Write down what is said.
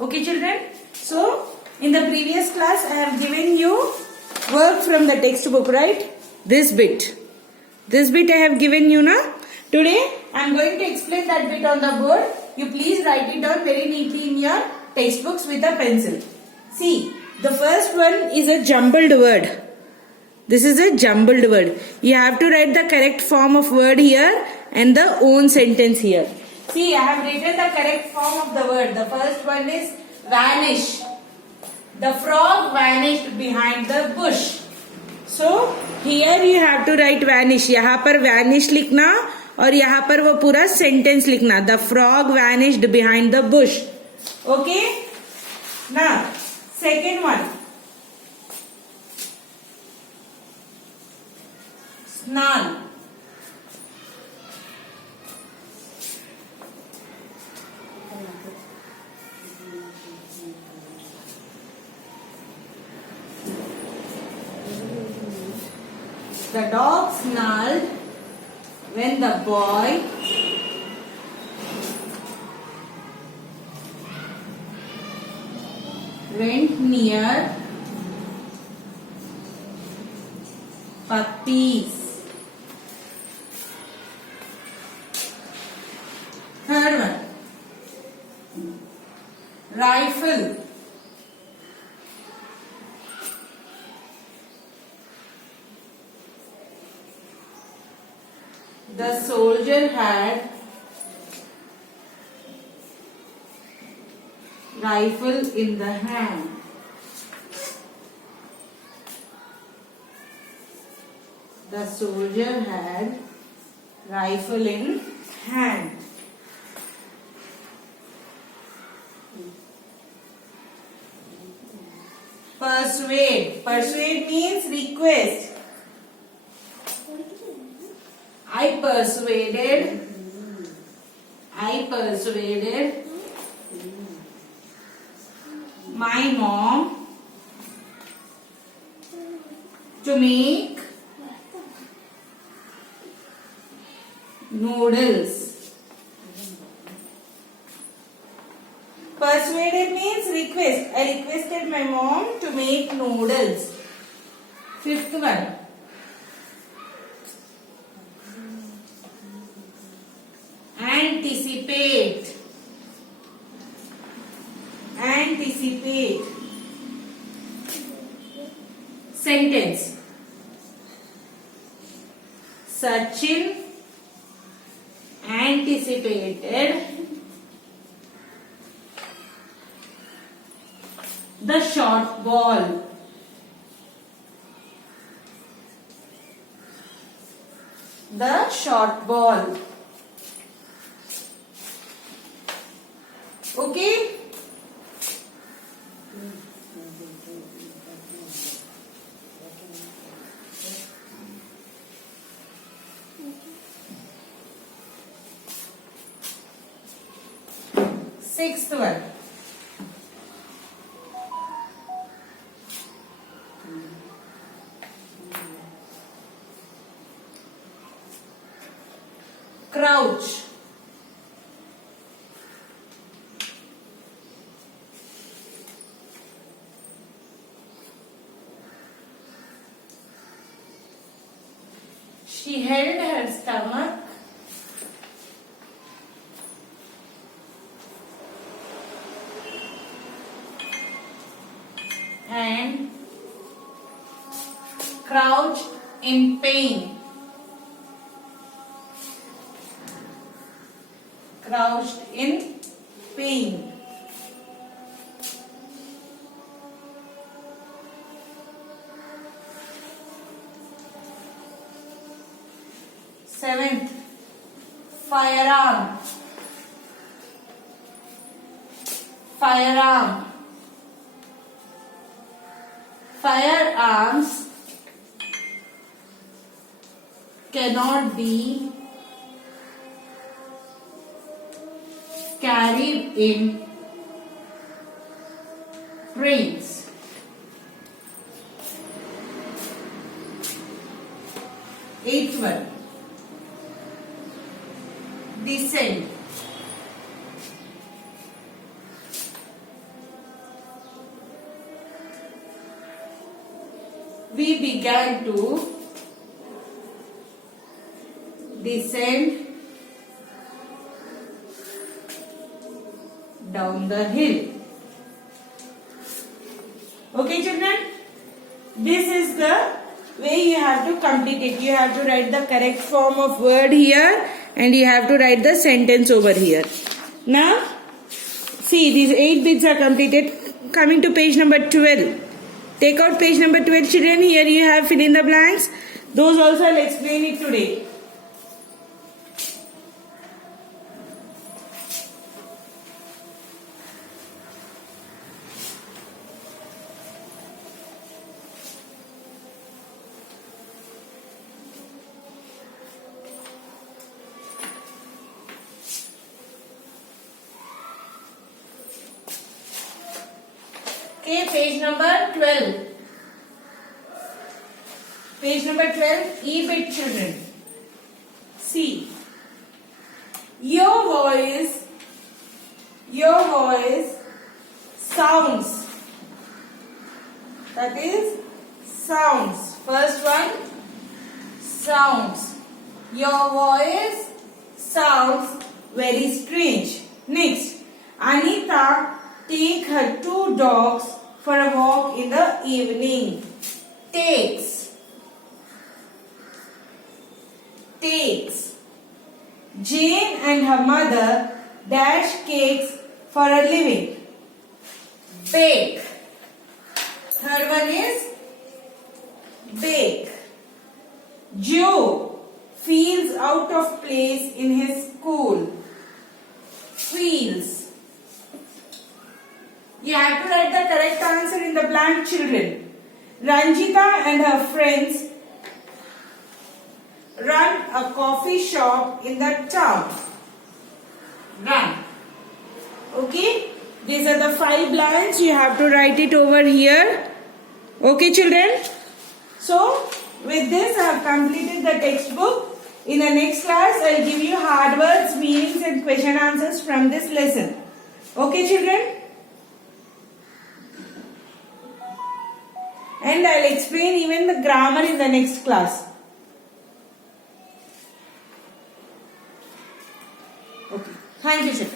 Okay, children. So, in the previous class, I have given you work from the textbook, right? This bit. This bit I have given you, na? Today, I am going to explain that bit on the board. You please write it down very neatly in your textbooks with a pencil. See, the first one is a jumbled word. This is a jumbled word. You have to write the correct form of word here and the own sentence here. See, I have written the correct form of the word. The first one is vanish. The frog vanished behind the bush. So, here you have to write vanish. यहाँ पर vanish लिखना और यहाँ पर वो पूरा sentence लिखना. The frog vanished behind the bush. Okay? Now, second one. Snarl. The dog snarled when the boy went near puppies. Third one. Rifle. The soldier had rifle in the hand. The soldier had rifle in hand. Persuade. Persuade means request. I persuaded my mom to make noodles. Persuaded means request. I requested my mom to make noodles. Fifth one. Anticipate. Anticipate. Sentence. Sachin anticipated the short ball. The short ball. Okay? Sixth one. Crouch. She held her stomach and crouched in pain. Crouched in pain. Seventh, firearm. Firearm. Firearms cannot be carried in trains. Eighth one. Descend. we began to descend down the hill. Okay, children? This is the way you have to complete it. You have to write the correct form of word here and you have to write the sentence over here. Now, see, these 8 bits are completed. Coming to page number 12. Take out page number 12, children. Here you have fill in the blanks. Those also I'll explain it today. Okay, page number 12. Page number 12, E-bit, children. See, your voice sounds. That is sounds. First one, sounds. Your voice sounds very strange. Next, Anita take her 2 dogs for a walk in the evening. Takes. Jane and her mother dash cakes for a living. Bake. Third one is bake. Joe feels out of place in his school. Feels. You have to write the correct answer in the blank, children. Ranjita and her friends run a coffee shop in the town. Run. Okay? These are the 5 blanks. You have to write it over here. Okay, children? So, with this I have completed the textbook. In the next class, I will give you hard words, meanings and question answers from this lesson. Okay, children? And I will explain even the grammar in the next class. Okay. Thank you, children.